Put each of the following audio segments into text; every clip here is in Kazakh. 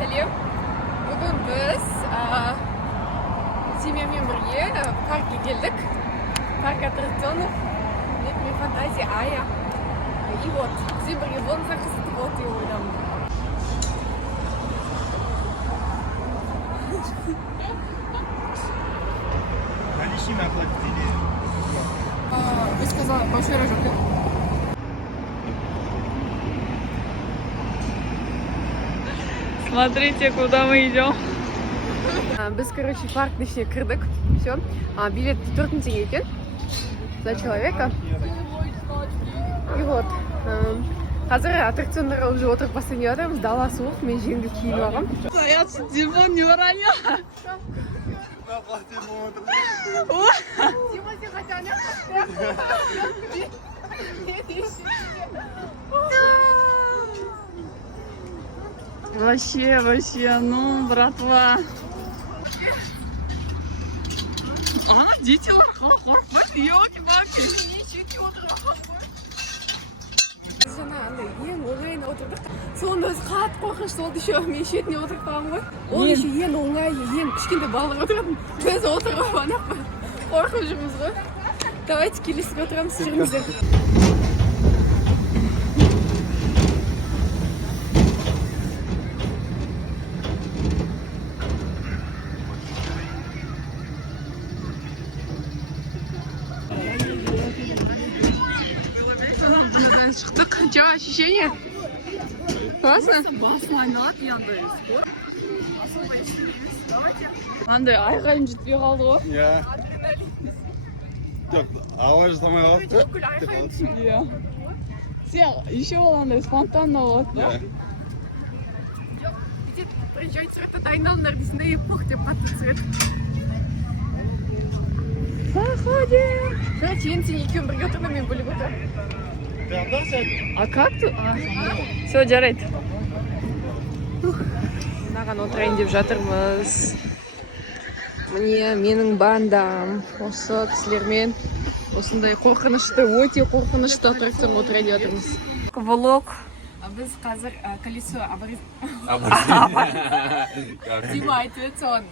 Сәлем. Бүгін біз семьямен бірге паркке келдік. Парк аттракционов Летняя фантазия Ая. И вот, бізбен бірге болыңыздар, қызықты болады деп ойламын. Вы сказали, большой рожок. Смотрите, куда мы идем. Біз, короче, парктың ішіне кірдік. Все. Билет 4 теңге екен за человека. И вот. Қазір аттракциондарға уже отырып бастайын деп жатырмыз. Дала суық, мен жеңіл киініп алғам. Саятшы, телефон не уроня. Дима, сен хотя не? Вообще, ну, братва. Дети, елки-палки. Жаңа андай ең оңайына отырдық. Соның өзі қатты қорқынышты болды, еще мен шетіне отырып қалғам ғой. Ол еще ең оңай, ең кішкентай балалар отыратын. Біз отырып анап қорқып жүрміз ғой. Давайте келесіге отырамыз, жүріңіздер. Шықтық. Че, ощущение? Классно? Басын айналады, яндай. Андай айғайым жетпей қалды ғой. Иә. Жоқ, ауа жасамай қалды. Иә. Сен еще болғандай спонтанно болады да? Бүйтіп, приезжай түсірді, дайындалыңдар дейсің де, пух деп қатты түсіреді. Заходим! Короче, енді сен екеуін бірге отырды, мен бөлек отырам. А как ты? Все, жарайды. Мынаған отырайын деп жатырмыз. Міне менің бандам. Осы кісілермен осындай қорқынышты, өте қорқынышты аттракционға отырайын деп жатырмыз. Влог. Біз қазір колесо Дима айтып еді соған.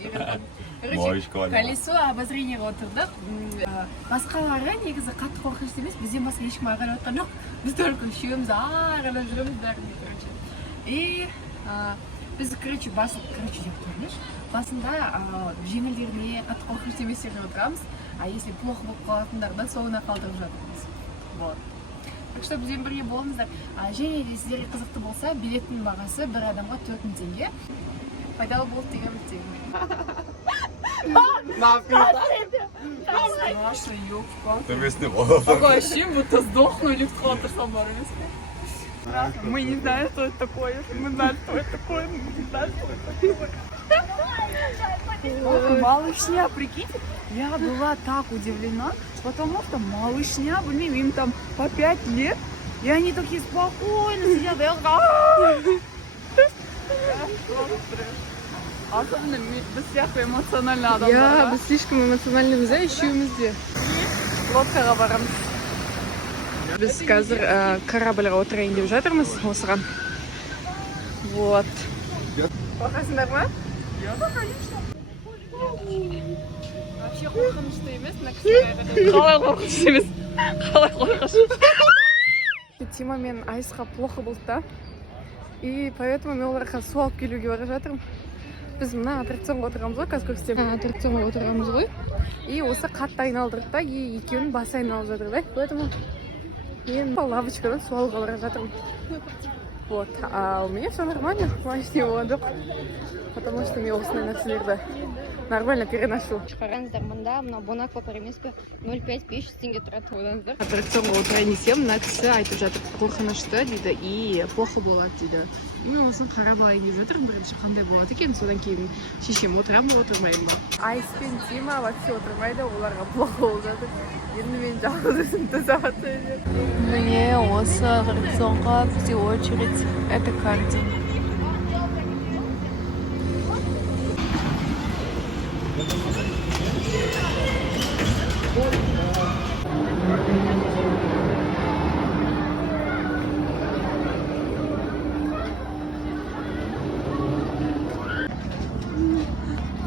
Колесо обозрениеға отырдық. Басқалары негізі қатты қорқынышты емес, бізден басқа ешкім ағарып отқан жоқ. Біз только үшеуміз ағарып жүреміз бәріне, короче. И біз, короче, басында жеңілдеріне қатты қорқынышты еместеріне отырамыз. А если плохо болып қалатындарда соңына қалдырып жатырмыз. Вот. Так что бізбен бірге болыңыздар. Және де сіздерге қызықты болса, билеттің бағасы бір адамға 4 теңге. Пайдалы болды деген үміттемін. Страшно, ёпка. Төрмесінде болады. Такое ощущение, будто сдохнули в отырсам бар емес пе? Мы не знаем, что это такое. Мы знаем, что это такое. Мы не знаем, что это такое. Малышня, прикиньте, я была так удивлена, потому что малышня, блин, им там по 5 лет, и они такие спокойно сидят, я особенно без всякого эмоционального адамдар. Я, біз слишком эмоциональныймыз, үшеуміз де. Лодкаға барамыз. Біз қазір корабльға отырайын деп жатырмыз осыған. Вот. Қорқасыңдар ма? Я, да, конечно. Вообще қорқынышты емес, мына кісілер. Қалай қорқынышты емес? Қалай қорқынышты? Тима мен Айсқа плохо болды да. И поэтому мен оларға су алып келуге бара жатырмын. Біз мына аттракционға отырамыз ғой, қазір көрсетем. Аттракционға отырамыз ғой. И осы қатты айналдырдық та, и екеуінің басы айналып жатыр да. Поэтому мен лавочкадан су алуға бара жатырмын. Вот. А у меня все нормально, вообще болған жоқ. Потому что мен осындай нәрселерді нормально переношу. Қараңыздар, мында мына Бонаква бар емес пе? 0,5-500 теңге тұрады. Ойлаңыздар. Аттракционға отырайын десем, мына кісі айтып жатыр, қорқынышты дейді, и плохо болады дейді. Мен осын қарап алайын деп жатырмын, бірінші қандай болады екен, содан кейін шешем отырам ба, отырмайын ба. Айс пен Тима вообще отырмайды, оларға плохо болып жатыр. Енді мен жалғыз өзім тазаватыр. Мне осы аттракционға бізде очередь. Это карте.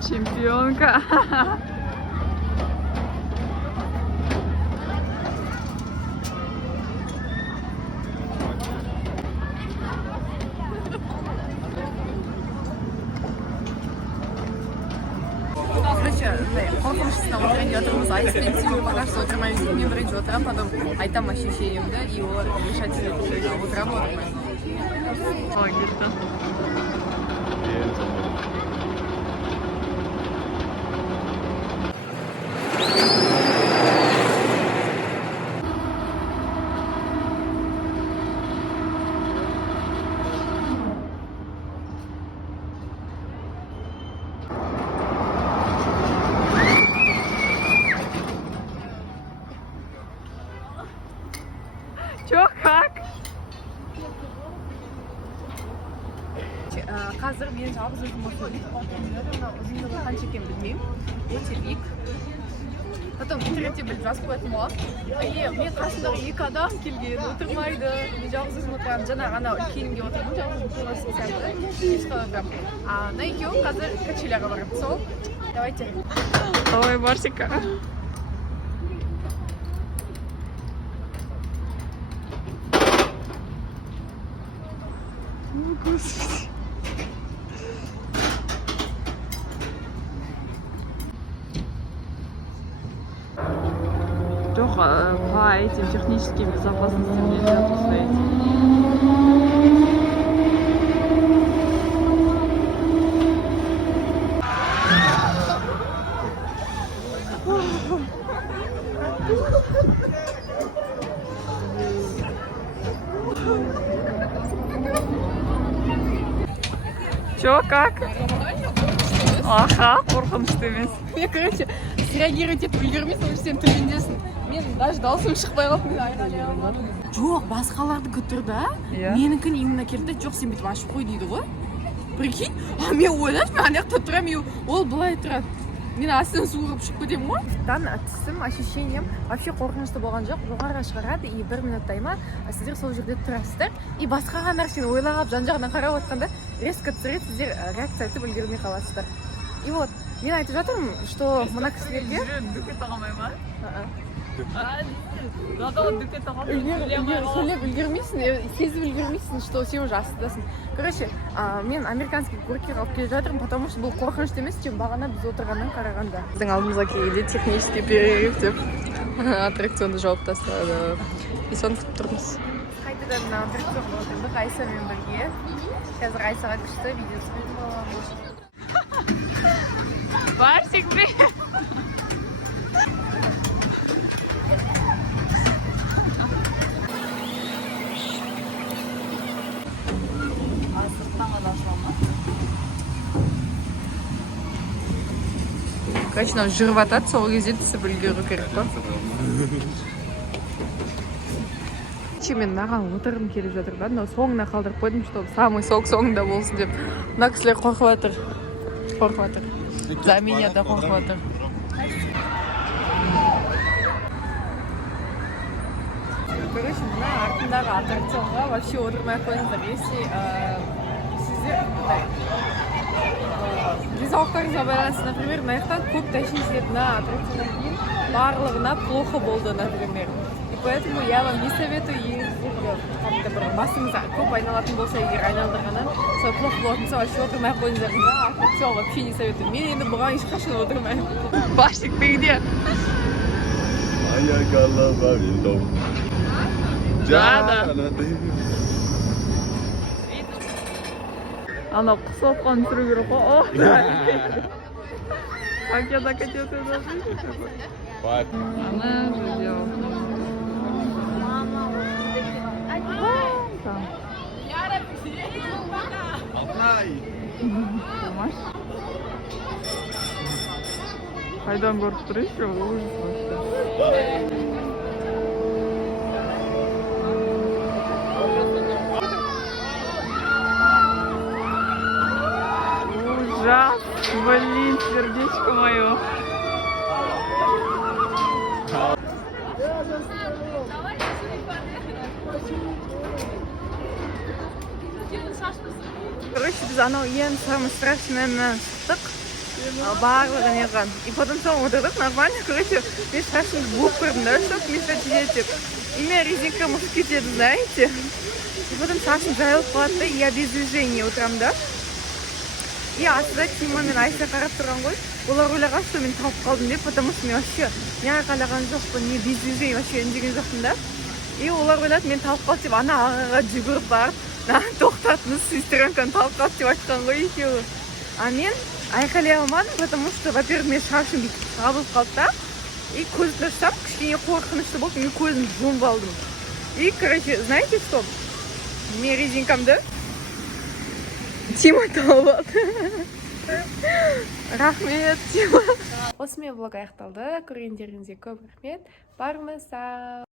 Чемпионка. Короче, қорқыныштысына отырайын жатырмыз. Айспен сүйіп пока что отырмаймыз. Мен бірінші отырамын, потом айтам ощущениемді, и олар решать етеді. Отырамын, отырмаймын. О, кетті. Чё, как? Қазір мен жалғыз өзім отырмын. Ұзындығы қанша екенін білмеймін. Өте биік. Потом интернетте біліп жазып қоятын болады. Мен қасымдағы екі адам келген, отырмайды. Мен жалғыз өзім отырамын. Жаңағы ана үлкенімге отырмын, жалғыз отырмын сияқты. Ешқалай. Ана екеуі қазір качеляға барады. Сол. Давайте. Ой, Барсика. Doch, по этим техническим безопасностям нельзя тут стоять. Чё, как? Аха, қорқынышты емес. Мен, короче, среагировать етіп үлгермейсің, сен төмендесің. Мен даже даусым шықпай қалып, мен айғайлай алмадым. Жоқ, басқаларды күттірді, Иә. менікін именно келді, жоқ, сен бүйтіп ашып қой дейді ғой. Прикинь, мен ойлашы, мен ана жақта тұрамын, ол былай тұрады. Мен астынан суырып шығып кетемін ғой. Түсім, ощущением вообще қорқынышты болған жоқ. Жоғарыға шығарады, и 1 минуттай ма, сіздер сол жерде тұрасыздар. И басқаға нәрсені ойлап, жан-жағынан қарап отқанда резко түсіреді, сіздер реакция айтып үлгермей қаласыздар. И вот, мен айтып жатырмын, что мына кісілерге сөйлеп үлгермейсің, сезіп үлгермейсің, что сен уже астыдасың. Короче, мен американский бургер алып келе жатырмын, потому что бұл қорқынышты емес, чем бағана біз отырғаннан қарағанда. Біздің алдымызға келгенде технический перерыв деп аттракционды жауып тастады. И соны күтіп тұрмыз. Қайтадан аттракционға отырдық Айсамен бірге. Қазір Айсаға күшті видео түсіретін боламыз. Барсик, привет! Короче, нам жүріватады, сол кезде түсіп үлгеру керек қой. Мен маған отырғым келіп жатыр да, но соңына қалдырып қойдым, чтобы самый соңында болсын деп. Мына кісілер қорқып жатыр. За меня да қорқып жатыр. Короче, мына артындағы аттракционға вообще отырмай қойыңыздар. Если сіздер денсаулықтарыңызға байланысты, например, мына жақтан көп тащите на аттракционнан кейін барлығына плохо болды, например. И поэтому я вам не советую, егер как-то бір басыңызға көп айналатын болса, егер айналдырғаннан, сол плохо болатын болса, вообще отырмай қойыңыздар. Да, аттракцион вообще не советую. Мен енді бұған ешқашан отырмаймын. Башик, ты где? Моя голова винтом. Да. Ана құс отқан түсіру керек қой. О, да. Как я так хотел туда жить? Она же делала. Там. Қайдан көріп тұр еще? Ужас вообще. Ужас, блин, сердечко мое. Короче, біз анау ең самый страшныйынан шықтық. барлығы неған. И потом соң отырдық, нормально, короче, мен шашымды буып көрдім, да, чтоб место сидеть. И меня резинка может кетеді, знаете. И потом шашым жайылып қалады да, я без движения отырам, да. И астыда Тима мен Айша қарап тұрған ғой. Олар ойлаған, что мен тауып қалдым деп, потому что мен вообще не айқайлаған жоқпын, не без движения вообще үндеген жоқпын да. И олар ойлады, мен тауып қалды деп, ана ағаға жүгіріп барып, тоқтатыңыз, сестренканы тауып қалды деп айтқан ғой екеуі. А мен айқайлай алмадым, потому что, во-первых, мен шашым бүйтіп жабылып қалды да. И көзімді ашсам, кішкене қорқынышты болды, мен көзімді жұмып алдым. И, короче, знаете что? Мен резинкамды Тима тауып алды. Рахмет, Тима. Осымен влог аяқталды. Көргендеріңізге көп рахмет. Барыңыз сау.